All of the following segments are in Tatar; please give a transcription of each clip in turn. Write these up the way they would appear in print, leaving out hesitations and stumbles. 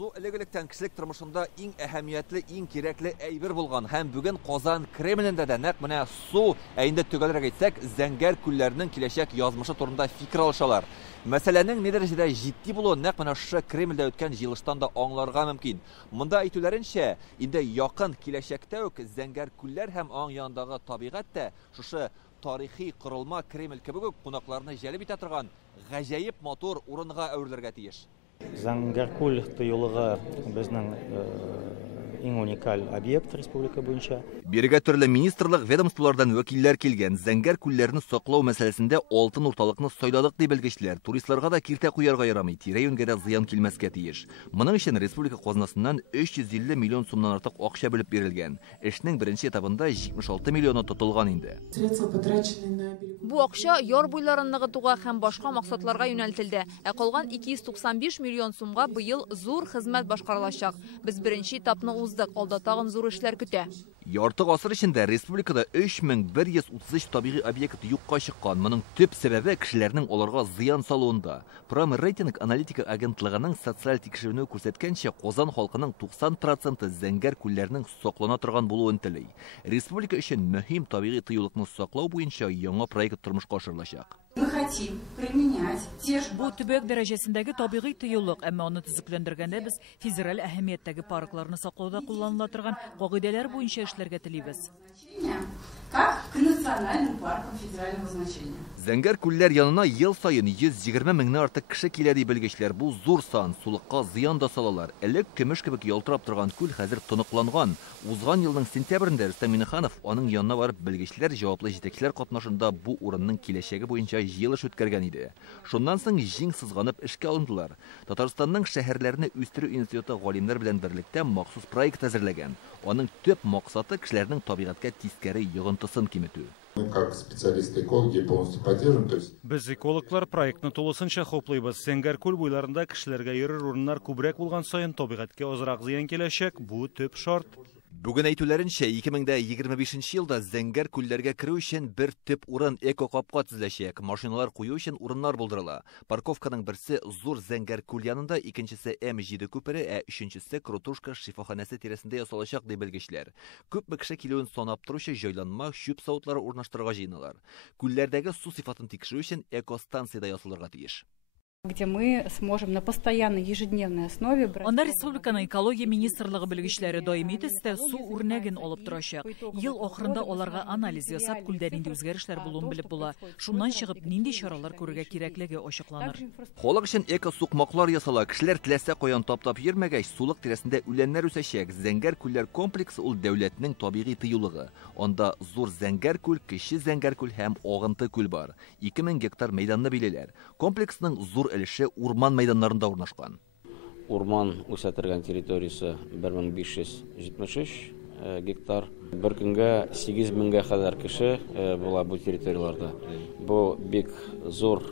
Су элек-электән кешелек тормышында иң әһәмиятле, иң кирәкле әйбер булган һәм бүген Казан Кремлендә дә нәкъ менә су, инде төгәлрәк әйтсәк, Зәңгәр күлләренең киләчәк язмышы турында фикер алышалар. Мәсьәләнең ни дәрәҗәдә җитди булуын нәкъ менә шушы Кремльдә үткән җыелыштан да аңларга мөмкин. Монда әйтүләренчә, инде якын киләчәктә үк Зәңгәр күлләр һәм аң янындагы табигать та шушы тарихи корылма Кремль кебек үк кунакларны җәлеп итә торган гаҗәеп матур урынга әверелергә тиеш. Зәңгәр күл тыюлыгы безнең иң уникаль объект республика буенча. Бирегә төрле министрлык, ведомстволардан вәкилләр килгән. Зәңгәр күлләрне саклау мәсьәләсендә алтын урталыкны сайладык дип белгечләр. Туристларга да киртә куярга ярамый, тирә-юньгә дә зыян килмәскә тиеш. Моның өчен республика казнасыннан 350 миллион сумнан артык акча бүлеп бирелгән. Эшнең беренче этабында 76 миллионы тотылган инде. Бу акча яр буйларын ныгытуга һәм башка максатларга юнәлтелде. Ә калган 295 миллион сумга быел зур хезмәт башкарылачак. Без беренче этапны уздык, алда тагын зур эшләр көтә. Ярты гасыр эчендә республикада 3133 табигый объект юкка чыккан. Моның төп сәбәбе кешеләрнең аларга зыян салуында. Промрейтинг аналитика агентлыгының социаль тикшерүне күрсәткәнчә, Казан халкының 90% Зәңгәр күлләренең саклана торган булуын теләй. Республика өчен мөһим табигый тыюлыкны саклау буенча яңа проект тормышка ашырылачак. Бу төбәк дәрәҗәсендәге табигый тыюлык, әмма аны төзекләндергәндә без федераль әһәмияттәге паркларны саклауда кулланыла торган кагыйдәләр буенча эшләргә телибез. Зәңгәр күлләр янына ел сайын 120 меңнән артык кеше килә ди белгечләр. Бу зур сан, сулыкка зыян да салалар. Элек көмеш кебек ялтырап торган күл хәзер тоныкланган. Узган елның сентябрендә Рөстәм Миннеханов аның янына барып белгечләр, җаваплы җитәкчеләр катнашында бу урынның киләчәге буенча җыелыш үткәргән иде. Шуннан соң җиң сызганып эшкә алындылар. Татарстанның шәһәрләрне үстерү институты галимнәр белән берлектә махсус проект әзерләгән. Аның төп максаты кешеләрнең табигатькә тискәре йогынтысын киметү. Без экологлар проектны тулысынча хуплыйбыз. Зәңгәр күл буйларында кешеләргә йөрер урыннар күбрәк булган саен табигатькә азрак зыян киләчәк. Бу төп шарт. Бүген әйтүләренчә, 2025 елда Зәңгәр күлләргә керү өчен бер төп урын эко-капка төзеләчәк. Машиналар кую өчен урыннар булдырыла. Парковканың берсе зур Зәңгәр күл янында, икенчесе М7 күпере, ә өченчесе Крутушка шифаханәсе тирәсендә ясалачак дип белгечләр. Күпме кеше килүен санап торучы җайланма, шүп савытлары урнаштырырга җыеналар. Күлләрдәге су сыйфатын тикшерү өчен экостанциядә ясалырга тиеш. Где мы сможем на постоянной ежедневной основе брать... Анда республиканың экология министрлыгы белгечләре даими төстә су үрнәген алып торачак. Ел ахырында аларга анализ ясап, күлдә нинди үзгәрешләр булуын белеп була. Шуннан чыгып, нинди чаралар күрергә кирәклеге ачыкланыр. Халык өчен эко-сукмаклар ясала. Кешеләр теләсә каян таптап йөрмәгәч, сулык тирәсендә үләннәр үсәчәк. Зәңгәр күлләр комплексы ул дәүләтнең табигый тыюлыгы. Анда зур Зәңгәр күл, кече Зәңгәр күл һәм агынты күл бар. 2000 гектар мәйданны биләләр. Комплексның зур өлеше урман мәйданнарында урнашкан. Урман үсәтергән территориясе 1573 гектар. Бер көнгә 8000гә кадәр кеше була бу территорияларда. Бу бик зур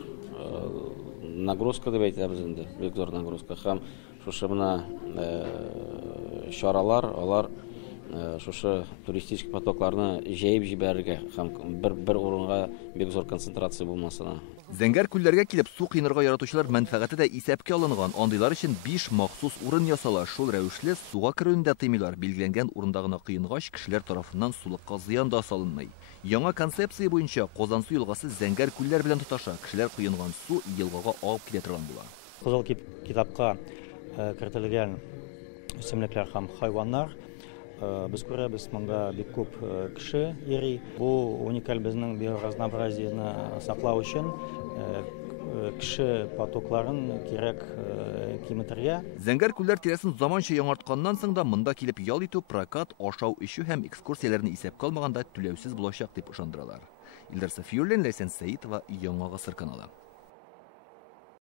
нагрузка дип әйтәбез инде. Бик зур нагрузка. Һәм шушы менә чаралар, алар шушы туристик потокларны җәеп җибәрергә һәм бер урынга бик зур концентрация булмасына. Зәңгәр күлләргә килеп су кыйнарга яратучылар мәнфәгате дә исәпкә алынган. Андыйлар өчен 5 махсус урын ясала. Шул рәвешле суга керүен дә тыймыйлар. Билгеләнгән урында гына кыенгач, кешеләр тарафыннан сулыкка зыян да салынмый. Яңа концепция буенча Казан су елгасы Зәңгәр күлләр белән тоташа. Кешеләр кыенган су елгага агып килә торган була. Кызыл китапка кертелгән үсемлекләр һәм хайваннар без күрәбез, монда бик күп кеше йөри. Бу уникаль безнең биоразнообразиене саклау өчен кеше потокларын кирәк киметергә. Зәңгәр күлләр тирәсен заманча яңартканнан соң да монда килеп ял итү, прокат, ашау, эчү һәм экскурсияләрне исәпкә алмаганда түләүсез булачак дип ышандыралар. Илдар Сафиуллин, Ләйсән Сәитова, Яңа гасыр каналы.